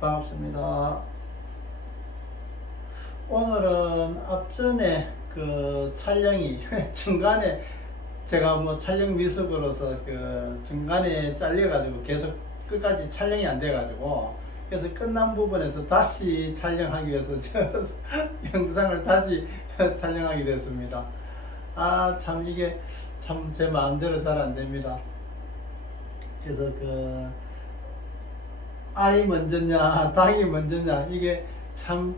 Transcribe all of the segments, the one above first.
반갑습니다. 오늘은 앞전에 그 촬영이 중간에 제가 뭐 촬영 미숙으로서 그 중간에 잘려가지고 계속 끝까지 촬영이 안 돼가지고 그래서 끝난 부분에서 다시 촬영하기 위해서 저 영상을 다시 촬영하게 됐습니다. 아, 참 이게 참 제 마음대로 잘 안 됩니다. 그래서 그 알이 먼저냐 닭이 먼저냐 이게 참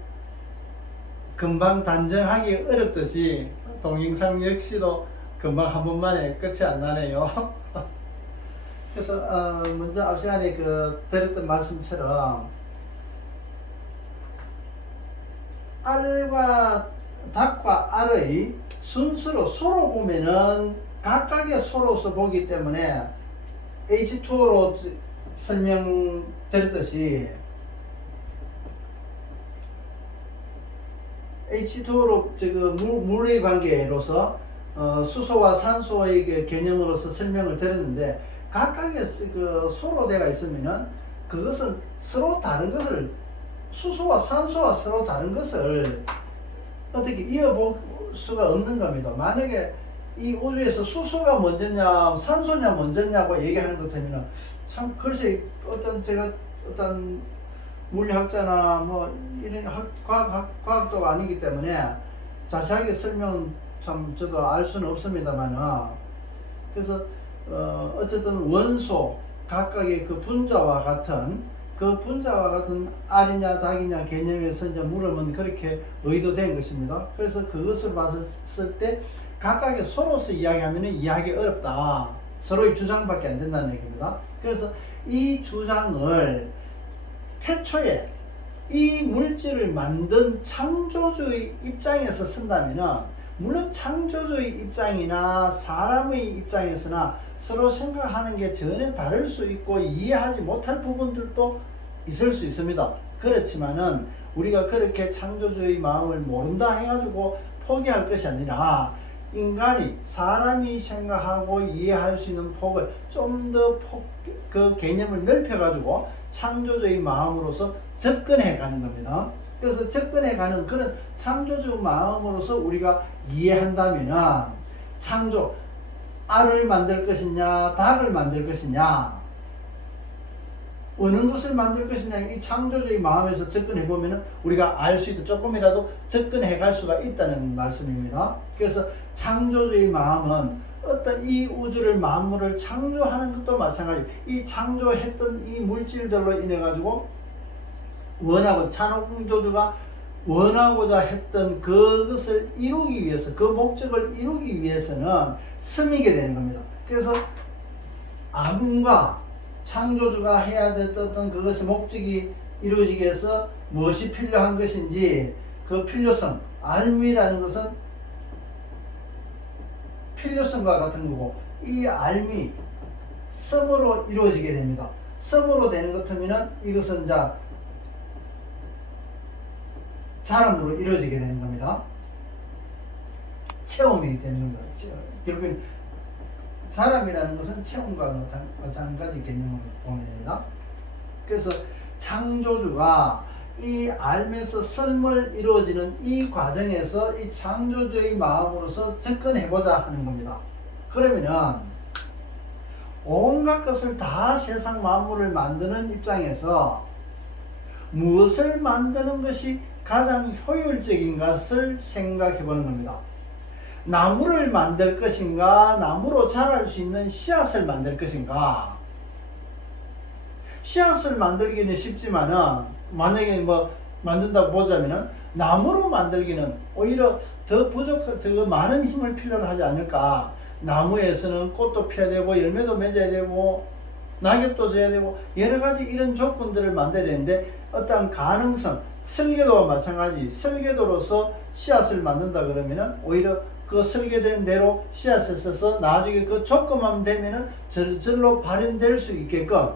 금방 단정하기 어렵듯이 동영상 역시도 금방 한 번만에 끝이 안 나네요. 그래서 먼저 앞 시간에 그 드렸던 말씀처럼 알과 닭과 알의 순수로 소로 보면은 각각의 소로서 보기 때문에 H2O로 설명드렸듯이 H2O로 지금 물의 관계로서 수소와 산소의 그 개념으로서 설명을 드렸는데 각각의 그 소로대가 있으면은 그것은 서로 다른 것을 수소와 산소와 서로 다른 것을 어떻게 이어볼 수가 없는 겁니다. 만약에 이 우주에서 수소가 먼저냐 산소냐 먼저냐고 얘기하는 것 같으면 참 글쎄 제가 어떤 물리학자나 뭐 이런 과학도가 아니기 때문에 자세하게 설명은 참 저도 알 수는 없습니다만은 그래서 어쨌든 원소 각각의 그 분자와 같은 알이냐 닭이냐 개념에서 이제 물으면 그렇게 의도된 것입니다. 그래서 그것을 봤을 때 각각의 소로서 이야기하면 이해하기 어렵다. 서로의 주장밖에 안 된다는 얘기입니다. 그래서 이 주장을 태초에 이 물질을 만든 창조주의 입장에서 쓴다면은 물론 창조주의 입장이나 사람의 입장에서나 서로 생각하는 게 전혀 다를 수 있고 이해하지 못할 부분들도 있을 수 있습니다. 그렇지만은 우리가 그렇게 창조주의 마음을 모른다 해가지고 포기할 것이 아니라 사람이 생각하고 이해할 수 있는 폭을 좀 더 그 개념을 넓혀가지고 창조주의 마음으로서 접근해 가는 겁니다. 그래서 접근해 가는 그런 창조주 마음으로서 우리가 이해한다면은 알을 만들 것이냐 닭을 만들 것이냐 어느 것을 만들 것이냐 이 창조주의 마음에서 접근해 보면은 우리가 알 수 있도 조금이라도 접근해 갈 수가 있다는 말씀입니다. 그래서 창조주의 마음은 어떤 이 우주를 만물을 창조하는 것도 마찬가지. 이 창조했던 이 물질들로 인해 가지고 창조주가 원하고자 했던 그것을 이루기 위해서 그 목적을 이루기 위해서는 스미게 되는 겁니다. 그래서 암과 창조주가 해야 됐던 그것의 목적이 이루어지기 위해서 무엇이 필요한 것인지 그 필요성, 알미라는 것은 필요성과 같은 거고 이 알미 썸으로 이루어지게 됩니다. 썸으로 되는 것 같으면 이것은 자람으로 이루어지게 되는 겁니다. 체험이 되는 겁니다. 결국엔 자람이라는 것은 체험과 마찬가지 개념으로 보면 됩니다. 그래서 창조주가 이 알면서 썰물 이루어지는 이 과정에서 이 창조주의 마음으로서 접근해보자 하는 겁니다. 그러면은 온갖 것을 다 세상 만물을 만드는 입장에서 무엇을 만드는 것이 가장 효율적인 것을 생각해 보는 겁니다. 나무를 만들 것인가 나무로 자랄 수 있는 씨앗을 만들 것인가. 씨앗을 만들기는 쉽지만은 만약에 뭐 만든다고 보자면은 나무로 만들기는 오히려 더 많은 힘을 필요로 하지 않을까. 나무에서는 꽃도 피워야 되고 열매도 맺어야 되고 낙엽도 져야 되고 여러 가지 이런 조건들을 만들어야 되는데 어떤 가능성 설계도와 마찬가지 설계도로서 씨앗을 만든다 그러면은 오히려 그 설계된 대로 씨앗을 써서 나중에 그 조건만 되면은 절로 발현될 수 있게끔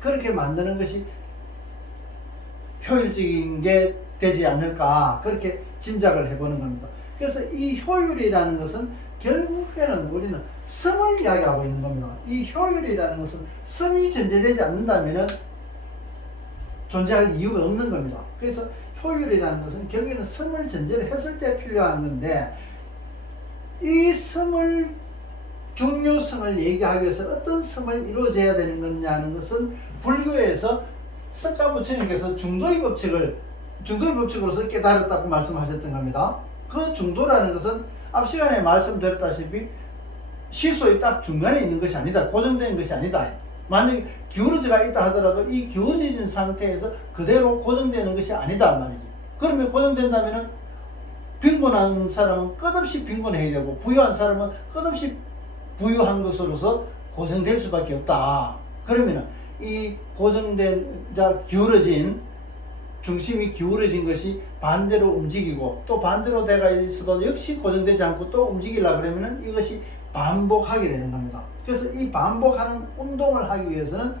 그렇게 만드는 것이 효율적인 게 되지 않을까 그렇게 짐작을 해보는 겁니다. 그래서 이 효율이라는 것은 결국에는 우리는 성을 이야기하고 있는 겁니다. 이 효율이라는 것은 성이 전제되지 않는다면은 존재할 이유가 없는 겁니다. 그래서 효율이라는 것은 결국에는 섬을 전제로 했을 때 필요한 건데, 이 섬을 중요성을 얘기하기 위해서 어떤 섬을 이루어져야 되는 거냐는 것은 불교에서 석가 부처님께서 중도의 법칙으로서 깨달았다고 말씀하셨던 겁니다. 그 중도라는 것은 앞 시간에 말씀드렸다시피 시소의 딱 중간에 있는 것이 아니다. 고정된 것이 아니다. 만약에 기울어져가 있다 하더라도 이 기울어진 상태에서 그대로 고정되는 것이 아니다 말이지. 그러면 고정된다면은 빈곤한 사람은 끝없이 빈곤해야 되고 부유한 사람은 끝없이 부유한 것으로서 고정될 수밖에 없다. 그러면은 이 고정된 기울어진 중심이 기울어진 것이 반대로 움직이고 또 반대로 돼가 있어도 역시 고정되지 않고 또 움직이려 그러면은 이것이 반복하게 되는 겁니다. 그래서 이 반복하는 운동을 하기 위해서는